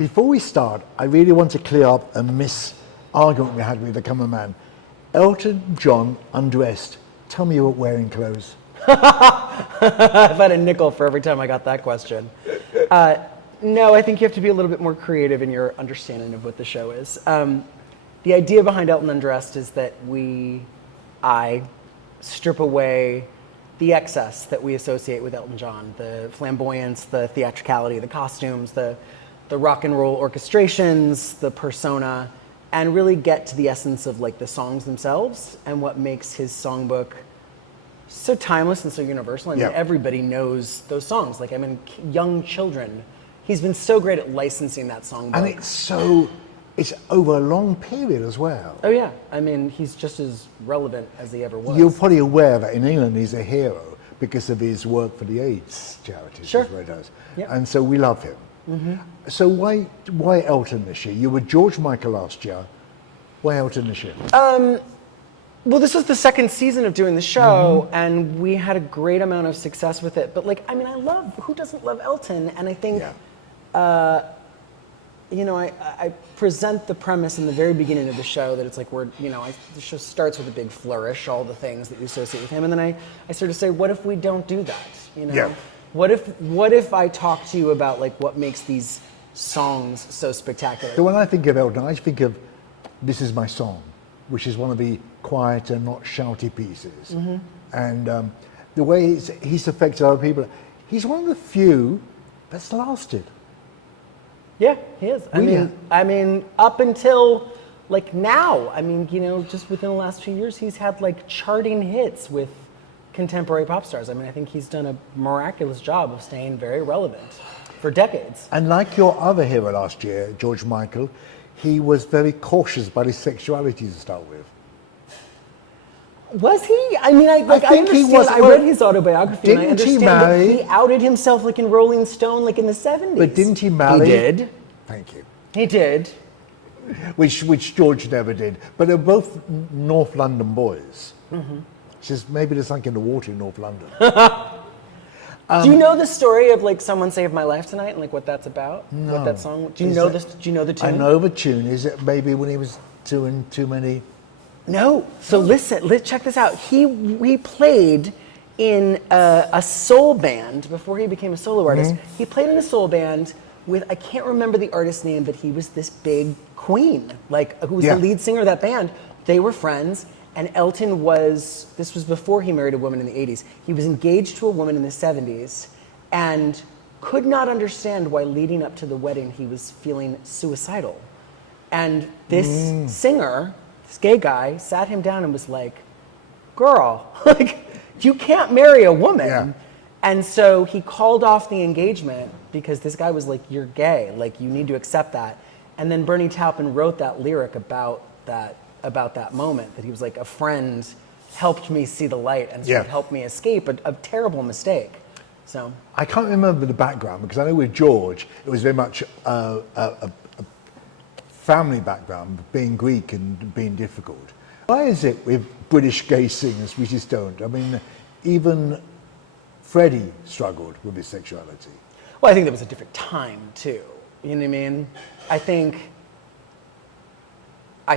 before we start, I really want to clear up a argument we had with the cameraman. Elton John undressed. Tell me you're wearing clothes. I've had a nickel for every time I got that question. No, I think you have to be a little bit more creative in your understanding of what the show is. The idea behind Elton Undressed is that I strip away the excess that we associate with Elton John, the flamboyance, the theatricality, the costumes, the rock and roll orchestrations, the persona, and really get to the essence of like the songs themselves and what makes his songbook so timeless and so universal. I mean, everybody knows those songs. Like, I mean, young children. He's been so great at licensing that songbook. And it's over a long period as well. Oh yeah, I mean, he's just as relevant as he ever was. You're probably aware that in England he's a hero because of his work for the AIDS charities. Sure. Is what he does. Yep. And so we love him. Mm-hmm. So why Elton this year? You were George Michael last year. Why Elton this year? Well, this was the second season of doing the show, and we had a great amount of success with it. But like, I mean, who doesn't love Elton? And I think, you know, I present the premise in the very beginning of the show that it's like the show starts with a big flourish, all the things that you associate with him, and then I sort of say, what if we don't do that? You know, what if I talk to you about like what makes these songs so spectacular? So when I think of Elton, I think of This Is My Song, which is one of the quieter, not shouty pieces, and the way he's affected other people. He's one of the few that's lasted. Yeah, he is. I mean, up until like now, I mean, you know, just within the last few years, he's had like charting hits with contemporary pop stars. I mean, I think he's done a miraculous job of staying very relevant for decades. And like your other hero last year, George Michael, he was very cautious about his sexuality to start with. Was he? I mean, I understand. I read his autobiography, and I understand that he outed himself like in Rolling Stone, like in the 70s. But didn't he marry? He did. Thank you. He did. Which George never did. But they're both North London boys. Just maybe there's something in the water in North London. Do you know the story of like Someone Saved My Life Tonight and like what that's about? No. What that song? Do you know this? Do you know the tune? I know the tune. Is it maybe when he was doing too many? No. So listen, check this out. He played in a soul band before he became a solo artist. He played in a soul band with, I can't remember the artist's name, but he was this big queen, like who was the lead singer of that band. They were friends, and Elton this was before he married a woman in the 80s. He was engaged to a woman in the 70s and could not understand why leading up to the wedding he was feeling suicidal. And this singer, this gay guy, sat him down and was like, girl, like, you can't marry a woman. Yeah. And so he called off the engagement because this guy was like, you're gay, like you need to accept that. And then Bernie Taupin wrote that lyric about that moment, that he was like, a friend helped me see the light and sort of helped me escape a terrible mistake. So I can't remember the background because I know with George, it was very much a family background, being Greek and being difficult. Why is it with British gay singers we just don't? I mean, even Freddie struggled with his sexuality. Well, I think there was a different time too. You know what I mean? I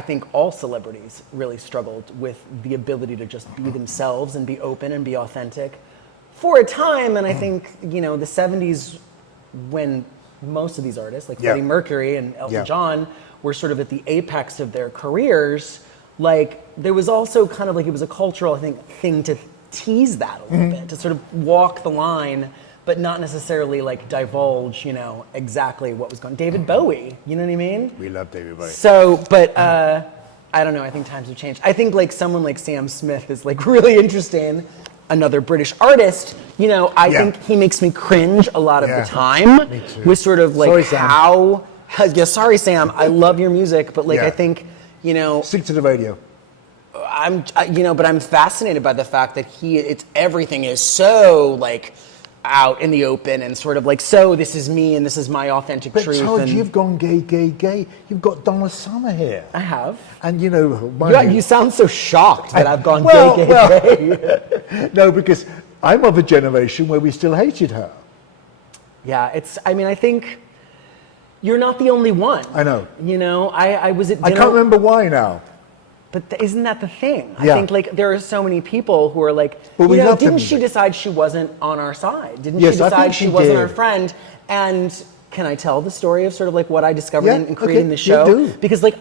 think all celebrities really struggled with the ability to just be themselves and be open and be authentic for a time. And I think, you know, the 70s, when most of these artists, like Freddie Mercury and Elton John, were sort of at the apex of their careers, like there was also kind of like, it was a cultural, I think, thing to tease that a little bit, to sort of walk the line, but not necessarily like divulge, you know, exactly what was going on. David Bowie, you know what I mean? We love David Bowie. So, but I don't know, I think times have changed. I think like someone like Sam Smith is like really interesting, another British artist. You know, I think he makes me cringe a lot of the time. Me too. With sort of like sorry Sam, I love your music, but like I think, you know. Stick to the radio. But I'm fascinated by the fact that everything is so like out in the open and sort of like, so this is me and this is my authentic truth. But Todd, you've gone gay. You've got Donna Summer here. I have. And you know, you sound so shocked that I've gone gay. No, because I'm of a generation where we still hated her. Yeah, I think you're not the only one. I know. You know, I was at I dinner. can't remember why now. But isn't that the thing? I Yeah. think like there are so many people who are like, But we you know, love the didn't she music. decide she wasn't on our side? Didn't Yes, she I decide think she she wasn't did. our friend? And can I tell the story of sort of like what I discovered Yeah, in creating okay. the show? Yeah, do. Because like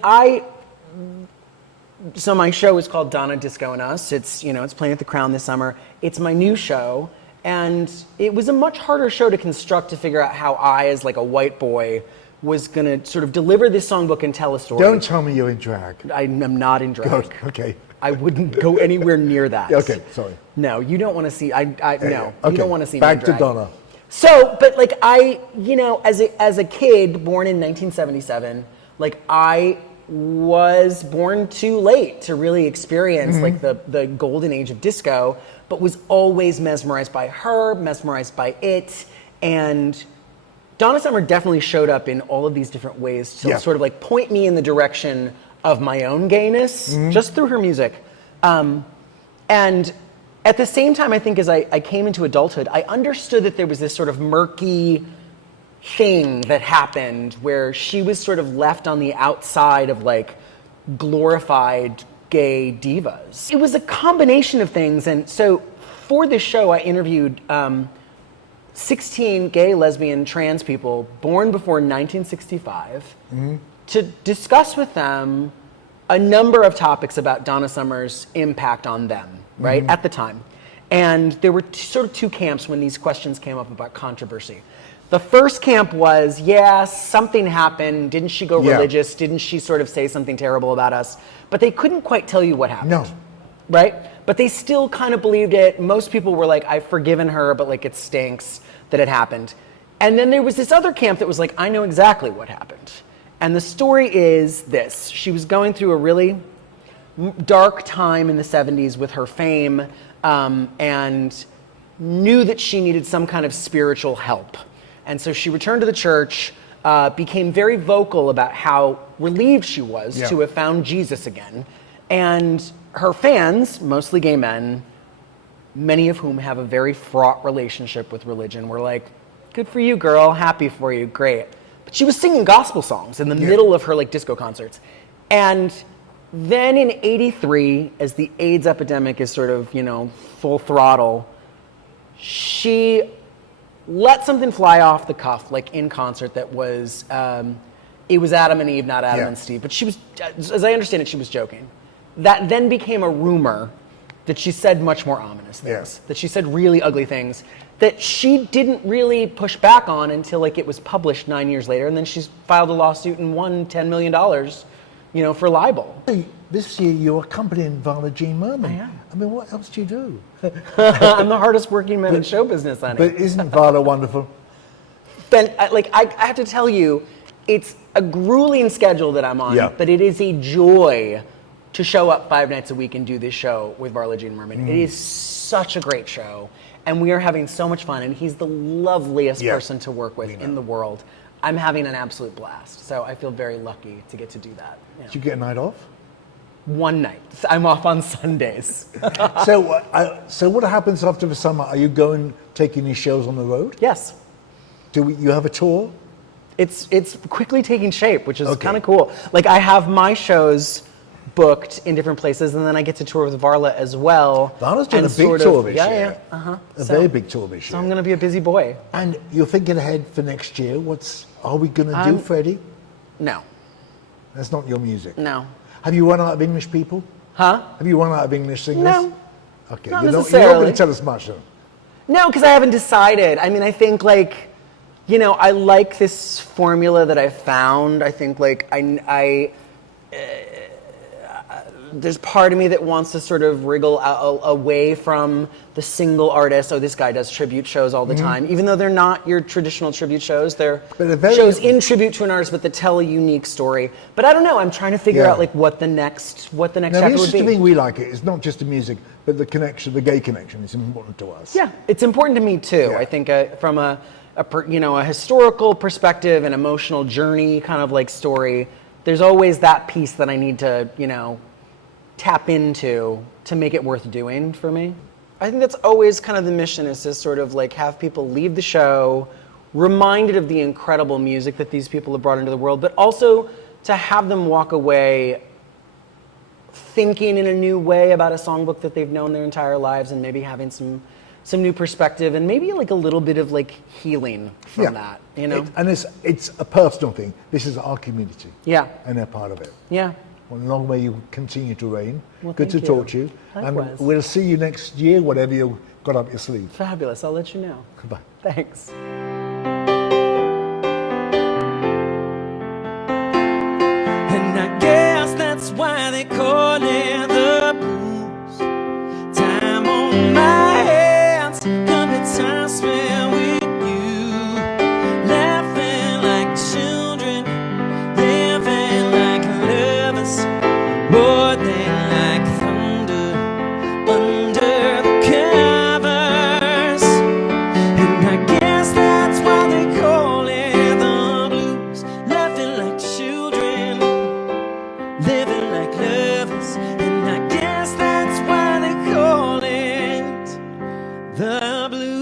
so my show is called Donna, Disco, and Us. It's, you know, it's playing at the Crown this summer. It's my new show. And it was a much harder show to construct, to figure out how I, as like a white boy, was gonna sort of deliver this songbook and tell a story. Don't tell me you're in drag. I am not in drag. Good, okay. I wouldn't go anywhere near that. Okay, sorry. No, you don't want to see. No, Okay, you don't want to see. back me to drag. Donna. So, but like you know, as a kid born in 1977, like I was born too late to really experience like the golden age of disco, but was always mesmerized by her, mesmerized by it, and Donna Summer definitely showed up in all of these different ways to sort of like point me in the direction of my own gayness, just through her music. And at the same time, I think as I came into adulthood, I understood that there was this sort of murky thing that happened where she was sort of left on the outside of like glorified gay divas. It was a combination of things. And so for this show, I interviewed 16 gay, lesbian, trans people born before 1965 to discuss with them a number of topics about Donna Summer's impact on them, right, at the time. And there were sort of two camps when these questions came up about controversy. The first camp was, yeah, something happened. Didn't she go religious? Didn't she sort of say something terrible about us? But they couldn't quite tell you what happened. No. Right? But they still kind of believed it. Most people were like, I've forgiven her, but like it stinks that it happened. And then there was this other camp that was like, I know exactly what happened. And the story is this. She was going through a really dark time in the 70s with her fame, and knew that she needed some kind of spiritual help. And so she returned to the church, became very vocal about how relieved she was to have found Jesus again. And her fans, mostly gay men, many of whom have a very fraught relationship with religion, were like, good for you, girl, happy for you, great. But she was singing gospel songs in the middle of her like disco concerts. And then in '83, as the AIDS epidemic is sort of, you know, full throttle, she let something fly off the cuff, like in concert, that was, it was Adam and Eve, not Adam and Steve. But she was, as I understand it, she was joking. That then became a rumor that she said much more ominous things, that she said really ugly things that she didn't really push back on until like it was published 9 years later, and then she's filed a lawsuit and won $10 million, you know, for libel. This year you're accompanying Vala Jean Merman. I am. I mean, what else do you do? I'm the hardest working man in show business, honey. But isn't Vala wonderful? But I have to tell you, it's a grueling schedule that I'm on, but it is a joy to show up 5 nights a week and do this show with Vala Jean Merman. It is such a great show, and we are having so much fun, and he's the loveliest person to work with in the world. I'm having an absolute blast, so I feel very lucky to get to do that. You know. Did you get a night off? One night. I'm off on Sundays. So what happens after the summer? Are you taking these shows on the road? Yes. You have a tour? It's quickly taking shape, which is kind of cool. Like I have my shows booked in different places, and then I get to tour with Varla as well. Vala's doing a big tour this year. Yeah. A very big tour this year. So I'm going to be a busy boy. And you're thinking ahead for next year. Are we going to do, Freddie? No. That's not your music. No. Have you run out of English people? Huh? Have you run out of English singers? No. Okay. Not You're not necessarily. going to tell us much, then. No, because I haven't decided. I mean, I think like, you know, I like this formula that I found. I think like there's part of me that wants to sort of wriggle away from the single artist. Oh, this guy does tribute shows all the time, even though they're not your traditional tribute shows. They're shows in tribute to an artist, but that tell a unique story. But I don't know. I'm trying to figure out like what the next chapter would be. The interesting thing we like it's not just the music, but the connection, the gay connection is important to us. Yeah, it's important to me too. Yeah. I think from a historical perspective, an emotional journey kind of like story. There's always that piece that I need to, tap into to make it worth doing for me. I think that's always kind of the mission, is to sort of like have people leave the show reminded of the incredible music that these people have brought into the world, but also to have them walk away thinking in a new way about a songbook that they've known their entire lives, and maybe having some new perspective, and maybe like a little bit of like healing from that, you know? And it's a personal thing. This is our community. Yeah. And they're part of it. Yeah. Well, long may you continue to reign. Well, Good to thank you. talk to you. Likewise. And we'll see you next year, whatever you've got up your sleeve. Fabulous. I'll let you know. Goodbye. Thanks. And I guess that's why they call it the blues. Time on my hands, couple times spent with you, laughing like children, living like lovers, more than like thunder under the covers. And I guess that's why they call it the blues, laughing like children, living like lovers. And I guess that's why they call it the blues.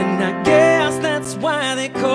And I guess that's why they call